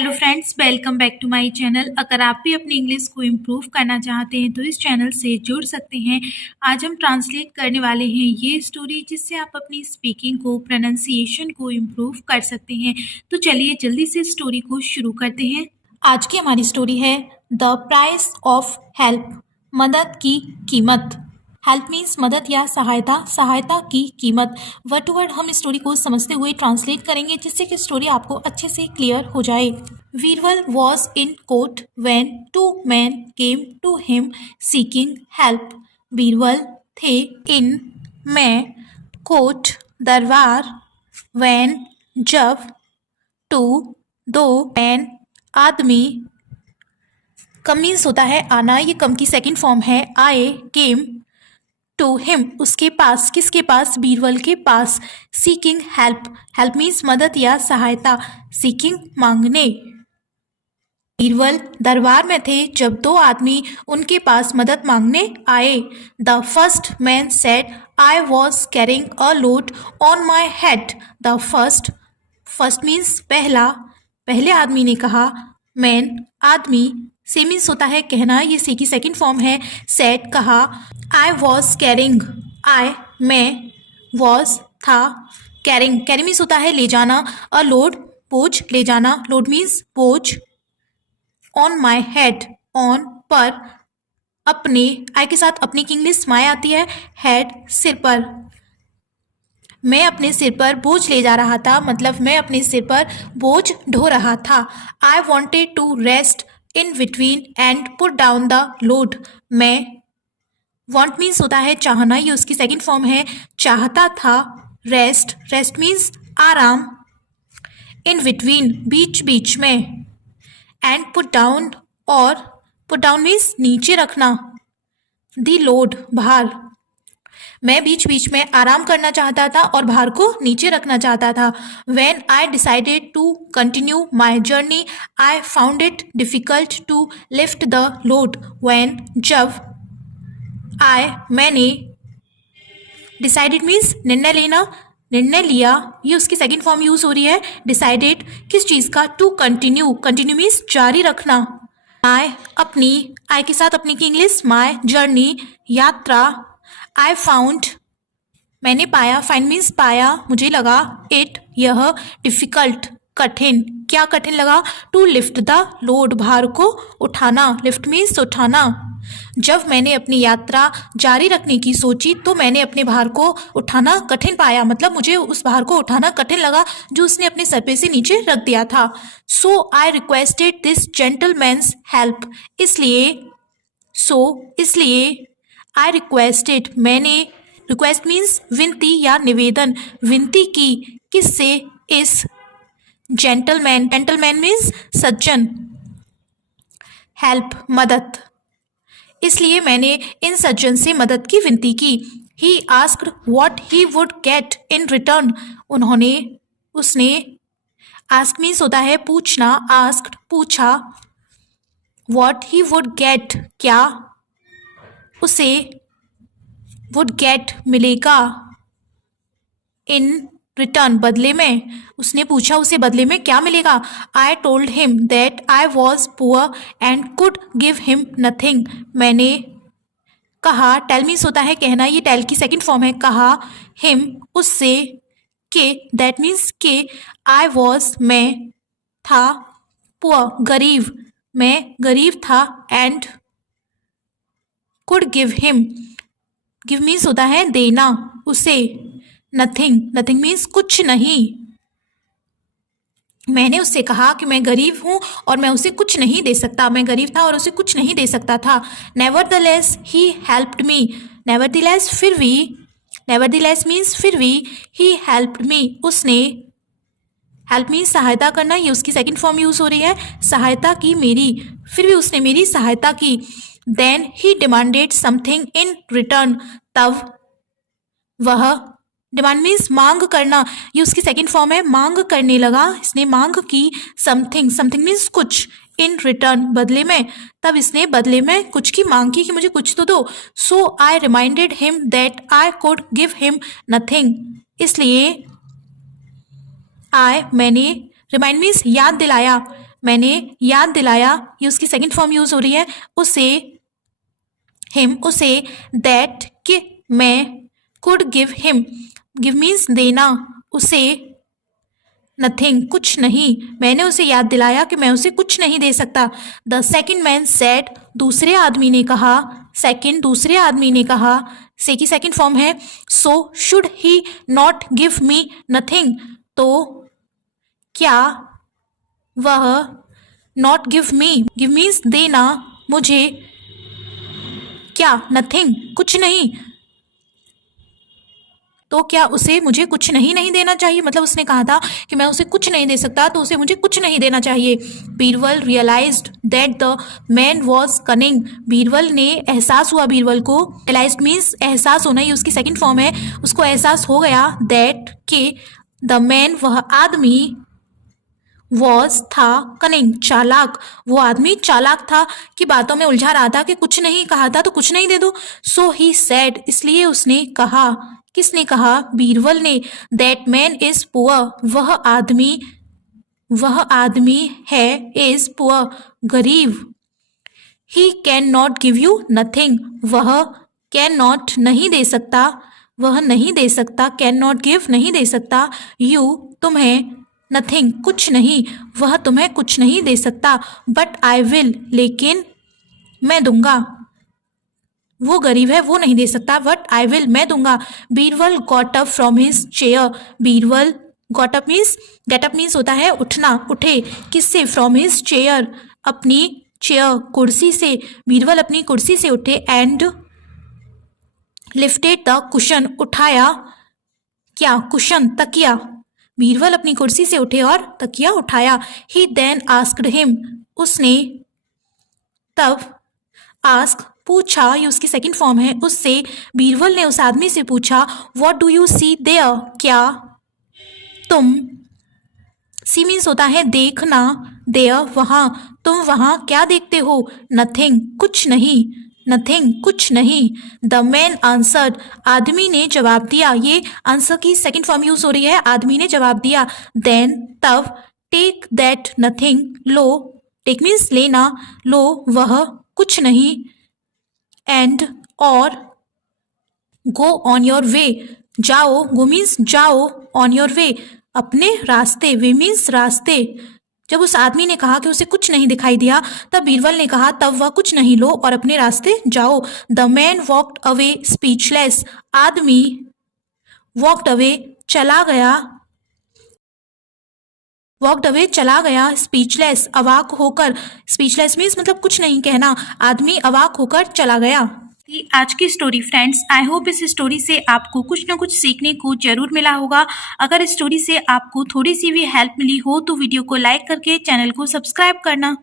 Hello friends, welcome back to my channel. अगर आप भी अपनी इंग्लिश को इम्प्रूव करना चाहते हैं तो इस चैनल से जुड़ सकते हैं। आज हम ट्रांसलेट करने वाले हैं ये स्टोरी, जिससे आप अपनी स्पीकिंग को, प्रोनाउंसिएशन को इम्प्रूव कर सकते हैं। तो चलिए जल्दी से स्टोरी को शुरू करते हैं। आज की हमारी स्टोरी है द प्राइस ऑफ हेल्प, मदद की कीमत। हेल्प मीन्स मदद या सहायता, सहायता की कीमत। वर्ड टू वर्ड हम इस स्टोरी को समझते हुए ट्रांसलेट करेंगे, जिससे कि स्टोरी आपको अच्छे से क्लियर हो जाए। Birbal was in court when two man came to him seeking help. Birbal थे इन में कोर्ट दरबार, व्हेन जब, टू दो मैन आदमी। कम मीन्स होता है आना, ये कम की सेकंड फॉर्म है आए। केम टू हिम उसके पास, किसके पास? बीरबल के पास। सीकिंग हेल्प, हेल्प मीन्स मदद या सहायता, सीकिंग मांगने। बीरबल दरबार में थे जब दो आदमी उनके पास मदद मांगने आए। The first man said I was carrying a load on my head. The first, first means पहला, पहले आदमी ने कहा। मैन आदमी, से मीन्स होता है कहना, ये सी की सेकंड फॉर्म है। सेड कहा। आई वॉज कैरिंग, आई मैं, वॉज था, कैरिंग, कैरिंग मीन्स होता है ले जाना। अ लोड बोझ, ले जाना, लोड मीन्स बोझ। ऑन माई हेड, ऑन पर, अपने, आई के साथ अपने की इंग्लिश माय आती है। हेड सिर पर, मैं अपने सिर पर बोझ ले जा रहा था, मतलब मैं अपने सिर पर बोझ ढो रहा था। I wanted to rest in between and put down the load. मैं, वॉन्ट मीन्स होता है चाहना, ये उसकी सेकंड फॉर्म है। चाहता था। रेस्ट, रेस्ट मीन्स आराम। इन बिटवीन बीच बीच में। एंड पुट डाउन, और पुट डाउन मीन्स नीचे रखना। दी लोड भार, मैं बीच बीच में आराम करना चाहता था और भार को नीचे रखना चाहता था। When I decided to continue my journey, I found it difficult to lift the load. When, जब, मैंने, decided means निर्णय लेना, निर्णय लिया, ये उसकी सेकंड फॉर्म यूज हो रही है। डिसाइडेड किस चीज का? टू कंटिन्यू, कंटिन्यू मीन्स जारी रखना। माई अपनी, आई के साथ अपनी की इंग्लिश माई, जर्नी यात्रा। आई फाउंड मैंने पाया, फाइंड मीन्स पाया, मुझे लगा। इट यह, डिफिकल्ट कठिन, क्या कठिन लगा? टू लिफ्ट द लोड, भार को उठाना, लिफ्ट मीन्स उठाना। जब मैंने अपनी यात्रा जारी रखने की सोची तो मैंने अपने भार को उठाना कठिन पाया, मतलब मुझे उस भार को उठाना कठिन लगा जो उसने अपने सर पे से नीचे रख दिया था। So I requested this gentleman's help, इसलिए, इसलिए, आई रिक्वेस्टेड मैंने, रिक्वेस्ट मीन्स विनती या निवेदन, विनती की, किससे? इस जेंटलमैन, जेंटलमैन मीन्स सज्जन, हेल्प मदद, इसलिए मैंने इन सज्जन से मदद की विनती की। He asked what he would get in return, उन्होंने, उसने, आस्क मीन्स होता है पूछना, आस्क्ड पूछा। व्हाट ही वुड गेट, क्या उसे, वुड गेट मिलेगा, इन रिटर्न बदले में, उसने पूछा उसे बदले में क्या मिलेगा। I told him that I was poor and could give him nothing, मैंने कहा, टेल मीन्स होता है कहना, ये टेल की सेकंड फॉर्म है। कहा, हिम उससे, के, दैट मीन्स के, आई वॉज मैं था, पुअर गरीब, मैं गरीब था, and could give him, give means होता है देना, उसे, नथिंग, नथिंग मीन्स कुछ नहीं। मैंने उससे कहा कि मैं गरीब हूँ और मैं उसे कुछ नहीं दे सकता, मैं गरीब था और उसे कुछ नहीं दे सकता था। Nevertheless he helped me, nevertheless फिर भी, नेवरदलेस मीन्स फिर भी, ही हेल्प्ड मी उसने, हेल्प मीन्स सहायता करना, ये उसकी सेकंड फॉर्म यूज हो रही है। सहायता की मेरी, फिर भी उसने मेरी सहायता की। Then he demanded something in return, तब वह, डिमांड मीन्स मांग करना, ये उसकी सेकंड फॉर्म है। मांग करने लगा, इसने मांग की। समथिंग, समथिंग मीन्स कुछ, इन रिटर्न बदले में, तब इसने बदले में कुछ की मांग की कि मुझे कुछ तो दो। So I reminded him that I could give him nothing, इसलिए, मैंने, रिमाइंड मीन्स याद दिलाया, मैंने याद दिलाया, ये उसकी सेकंड फॉर्म यूज हो रही है, उसे, हिम, उसे, दैट कि मैं, could give him, give means देना, उसे, नथिंग कुछ नहीं, मैंने उसे याद दिलाया कि मैं उसे कुछ नहीं दे सकता। द सेकेंड मैन सेड, दूसरे आदमी ने कहा, सेकेंड दूसरे आदमी ने कहा, से की सेकेंड फॉर्म है, so should he not give me nothing, तो क्या वह, not give me, give means देना, मुझे, क्या, नथिंग कुछ नहीं, तो क्या उसे मुझे कुछ नहीं देना चाहिए, मतलब उसने कहा था कि मैं उसे कुछ नहीं दे सकता, तो उसे मुझे कुछ नहीं देना चाहिए। Birbal realised that the man was cunning, Birbal ने एहसास हुआ, बीरबल को, रियलाइज्ड मीन्स एहसास होना, ये उसकी सेकंड फॉर्म है, उसको एहसास हो गया, दैट के द मैन वह आदमी, वॉज था, कनिंग चालाक, वो आदमी चालाक था, कि बातों में उलझा रहा था कि कुछ नहीं कहा था तो कुछ नहीं दे दो। सो ही सेड, इसलिए उसने कहा, किसने कहा, बीरबल ने, दैट मैन इज पुअर, वह आदमी है, इज पुअर गरीब, he can not give you nothing, वह कैन नॉट नहीं दे सकता, वह नहीं दे सकता, कैन नॉट गिव नहीं दे सकता, यू तुम्हें, नथिंग कुछ नहीं, वह तुम्हें कुछ नहीं दे सकता, बट आई विल, लेकिन मैं दूंगा, वो गरीब है वो नहीं दे सकता, बट आई विल मैं दूंगा। Birbal got up from his chair, Birbal got up means, get up means होता है उठना, उठे, किससे, फ्रॉम हिज चेयर, अपनी चेयर कुर्सी से, बीरबल अपनी कुर्सी से उठे, एंड लिफ्टेड द कुशन, उठाया, क्या, कुशन तकिया, बीरबल अपनी कुर्सी से उठे और तकिया उठाया। ही देन आस्क्ड हिम, उसने तब, आस्क पूछा, ये उसकी सेकंड फॉर्म है, उससे, बीरबल ने उस आदमी से पूछा, what do you see there, क्या तुम, सी मीन्स होता है देखना, देयर वहाँ, तुम वहाँ क्या देखते हो, नथिंग कुछ नहीं, नथिंग कुछ नहीं। द मैन आंसर्ड, आदमी ने जवाब दिया, ये आंसर की सेकंड फॉर्म यूज हो रही है, आदमी ने जवाब दिया। देन तब, टेक दैट नथिंग, लो, टेक मीन्स लेना, लो वह कुछ नहीं, एंड और, गो ऑन योर वे, जाओ, गो मीन्स जाओ, ऑन योर वे अपने रास्ते, वे मीन्स रास्ते। जब उस आदमी ने कहा कि उसे कुछ नहीं दिखाई दिया, तब बीरबल ने कहा तब वह कुछ नहीं, लो और अपने रास्ते जाओ। The man walked away speechless, आदमी वॉकड अवे चला गया, वॉकड अवे चला गया, स्पीचलेस अवाक होकर, स्पीचलेस मीन्स मतलब कुछ नहीं कहना, आदमी अवाक होकर चला गया। आज की स्टोरी फ्रेंड्स, आई होप इस स्टोरी से आपको कुछ ना कुछ सीखने को जरूर मिला होगा। अगर इस स्टोरी से आपको थोड़ी सी भी हेल्प मिली हो तो वीडियो को लाइक करके चैनल को सब्सक्राइब करना।